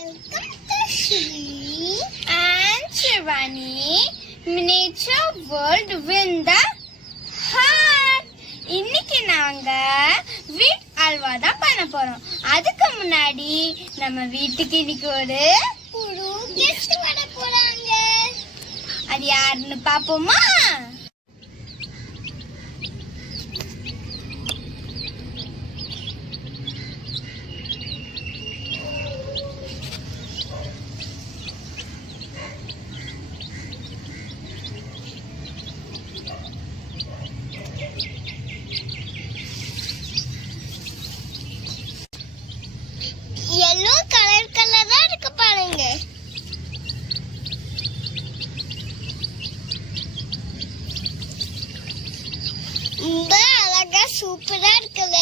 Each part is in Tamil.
Welcome to Shri and Shivani Miniature World with the Heart. இன்னைக்கு நாங்க வீட் அல்வா தான் பண்ண போறோம். அதுக்கு முன்னாடி நம்ம வீட்டுக்கு இன்னைக்கு ஒரு புது கெஸ்ட் வர போறாங்க. அது யாருன்னு பாப்போமா? yellow கலரா இருக்கு பாருங்க. ரொம்ப அழகா சூப்பரா இருக்குல்ல?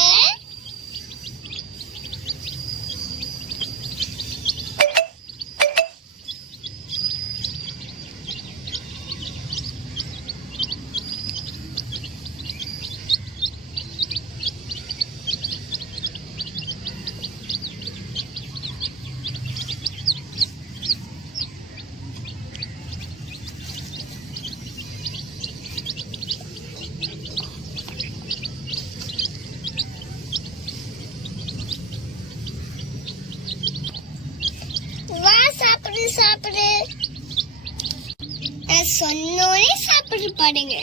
சாப்பிடு சொன்னோனே சாப்பிட்டு பாருங்க.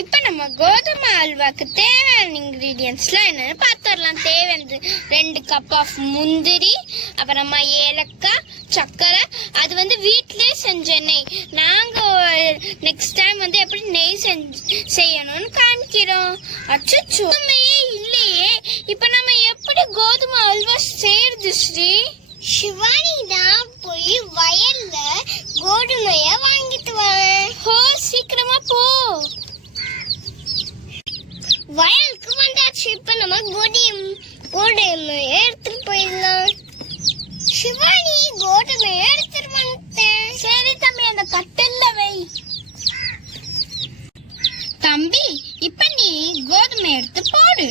இப்ப நம்ம கோதுமை அல்வாக்கு தேவையான இன்கிரீடியன்ட்ஸ்லாம் என்னன்னு பார்த்துடலாம். தேவையானது 2 கப் ஆஃப் முந்திரி, அப்புறமா ஏலக்காய், சர்க்கரை. அது வீட்டிலே செஞ்ச நெய். நாங்க நெக்ஸ்ட் டைம் எப்படி நெய் செய்யணும்னு காமிக்கிறோம். அச்சோ இல்லையே, இப்ப நம்ம எப்படி கோதுமை அல்வா செய்யறது? ஸ்ரீ சிவானி தான் போய் வயல்ல கோதுமைய வாங்கிட்டு வரேன். ஹோ, சீக்கிரமா போ. வயலுக்கு வந்தாச்சு. இப்ப நம்ம கோதுமை எடுத்துட்டு போயிடலாம். சிவானி கோதுமை எடுத்துட்டு வந்துட்டேன். சரி தம்பி, அந்த கட்டில்ல வை. தம்பி, இப்ப நீ கோதுமை எடுத்து போடு.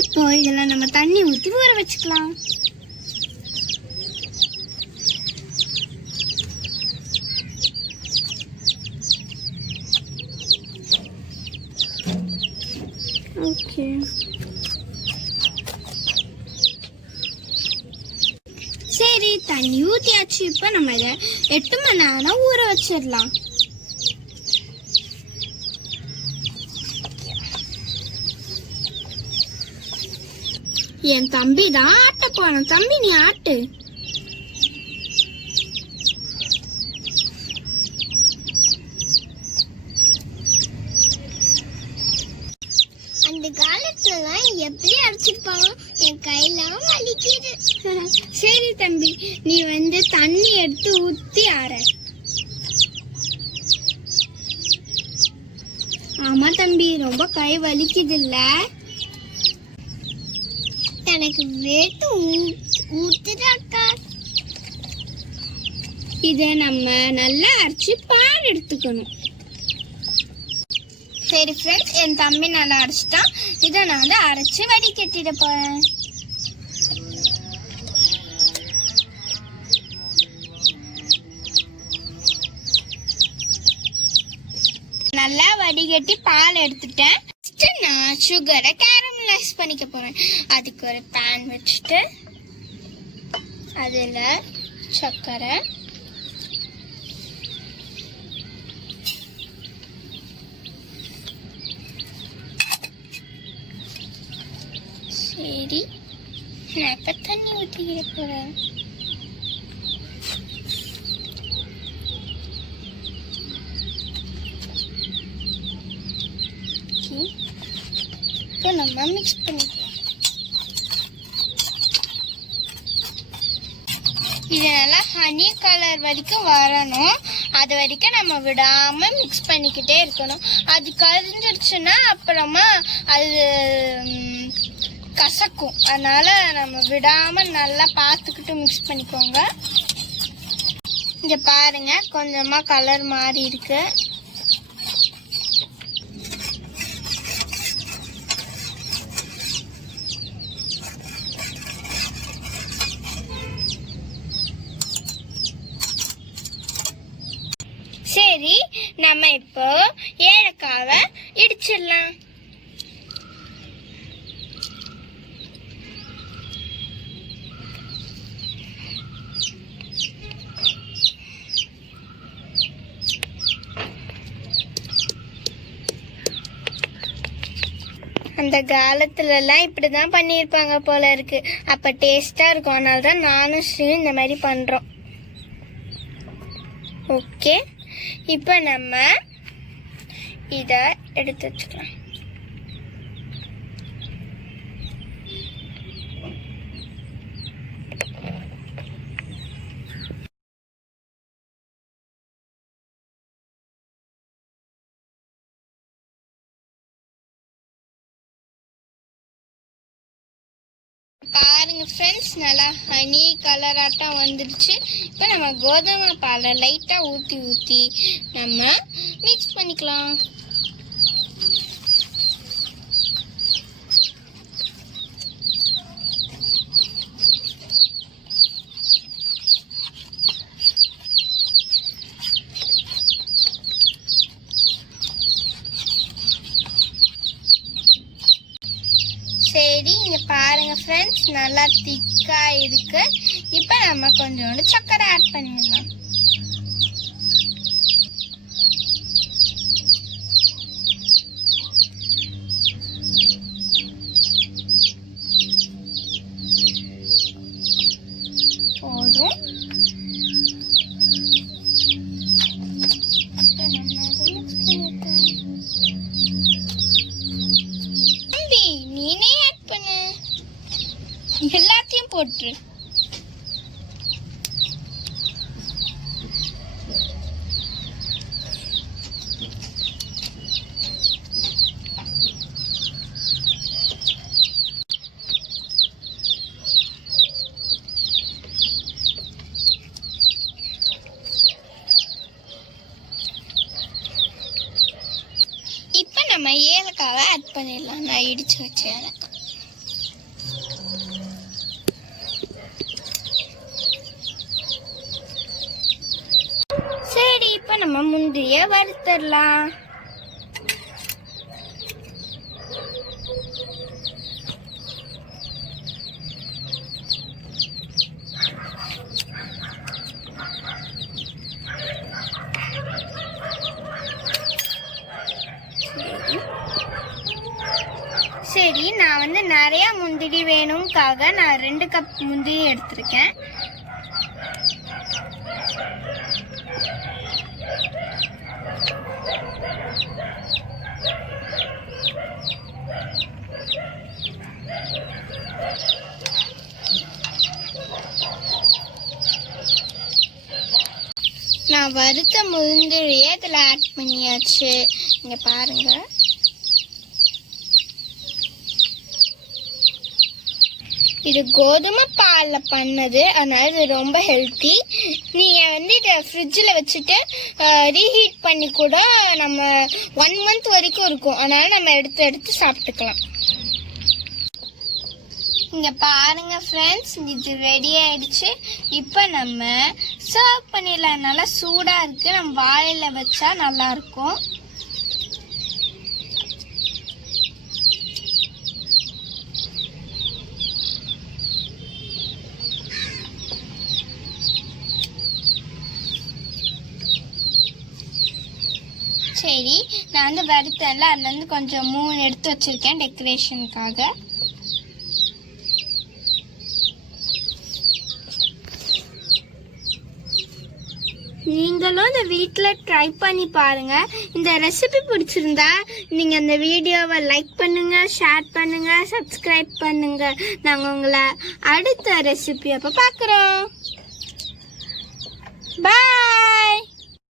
இப்போ இதெல்லாம் நம்ம தண்ணி ஊற்றி ஊற வச்சுக்கலாம். ஓகே, சரி தண்ணி ஊற்றியாச்சு. இப்போ நம்ம இதை 8 மணி நேரம் ஊற வச்சிடலாம். என் தம்பி தான் ஆட்ட போறான். தம்பி, நீ ஆட்டு. அந்த காலத்துல எப்படி அரைச்சிருப்பாங்க? என் கையெல்லாம் வலிக்குது. சரி தம்பி, நீ தண்ணி எடுத்து ஊத்தி ஆற. ஆமா தம்பி, ரொம்ப கை வலிக்குது இல்ல? எனக்கு வேட்டு ஊத்துறாக்கா. இதை நம்ம நல்லா அரைச்சி பால் எடுத்துக்கணும். சரி ஃப்ரெண்ட்ஸ், என் தம்பி நல்லா அரைச்சிட்டான். இதை நான் அரைச்சி வடிகட்டிட போறேன். நல்லா வடிகட்டி பால் எடுத்துட்டேன். நான் சுகரை கேரமலைஸ் பண்ணிக்க போறேன். அதுக்கு ஒரு பேன் வச்சுட்டு அதுல சர்க்கரை, சரி, நான் இப்போ தண்ணி ஊற்றிக்கிற போகிறேன். இப்போ நம்ம மிக்ஸ் பண்ணிக்கலாம். இது நல்லா ஹனி கலர் வரைக்கும் வரணும். அது வரைக்கும் நம்ம விடாம மிக்ஸ் பண்ணிக்கிட்டே இருக்கணும். அது கரைஞ்சிருச்சுன்னா அப்புறமா அது கசக்கும். அதனால நம்ம விடாம நல்லா பார்த்துக்கிட்டு மிக்ஸ் பண்ணிக்கோங்க. இங்க பாருங்க, கொஞ்சமா கலர் மாறி இருக்கு. சரி, நம்ம இப்போ ஏலக்காவை இடிச்சிடலாம். அந்த காலத்துலலாம் இப்படிதான் பண்ணியிருப்பாங்க போல இருக்கு. அப்ப டேஸ்டா இருக்கும். அதனாலதான் நானும் ஸ்ரீ இந்த மாதிரி பண்றோம். ஓகே, இப்போ நம்ம இதை எடுத்து வச்சுக்கலாம். பாருங்க ஃப்ரெண்ட்ஸ், நல்லா ஹனி கலராட்டம் வந்துடுச்சு. இப்போ நம்ம கோதுமை பாலை லைட்டாக ஊற்றி நம்ம மிக்ஸ் பண்ணிக்கலாம். சரி, இங்க பாருங்க ஃப்ரெண்ட்ஸ், நல்லா திக்கா இருக்கு. இப்போ நம்ம கொஞ்சோண்டு சர்க்கரை ஆட் பண்ணிடலாம். போதும். எல்லாத்தையும் போட்டு இப்ப நம்ம ஏலக்காவை ஆட் பண்ணிடலாம். நான் இடிச்சு வச்ச ஏலக்காய். சரி, இப்ப நம்ம முந்திரிய வறுத்தரலாம். சரி, நான் வந்து நிறைய முந்திரி வேணும்காக நான் 2 கப் முந்திரி எடுத்திருக்கேன். நான் வறுத்த முந்திரியை இதில் ஆட் பண்ணியாச்சு. இங்க பாருங்க. இது கோதுமை பால்ல பண்ணது, அதனால இது ரொம்ப ஹெல்த்தி. நீங்க வந்து இதை ஃப்ரிட்ஜில் வச்சுட்டு ரீஹீட் பண்ணி கூட நம்ம 1 மந்த் வரைக்கும் இருக்கும். அதனால நம்ம எடுத்து சாப்பிட்டுக்கலாம். இங்க பாருங்க ஃப்ரெண்ட்ஸ், இது ரெடி ஆயிடுச்சு. இப்போ நம்ம சர்வ் பண்ணிடலாம். நல்லா சூடா இருக்கு. நம்ம வாழையில வச்சா நல்லா இருக்கும். சரி, நான் வந்து வறுத்தேன்ல, அதுல இருந்து கொஞ்சம் 3 எடுத்து வச்சிருக்கேன் டெக்கரேஷனுக்காக. நீங்களும் இந்த வீட்டில் ட்ரை பண்ணி பாருங்க. இந்த ரெசிபி பிடிச்சிருந்தா நீங்கள் அந்த வீடியோவை லைக் பண்ணுங்க, ஷேர் பண்ணுங்க, சப்ஸ்கிரைப் பண்ணுங்க. நாங்கள் உங்களை அடுத்த ரெசிபி அப்போ பார்க்குறோம். பாய்.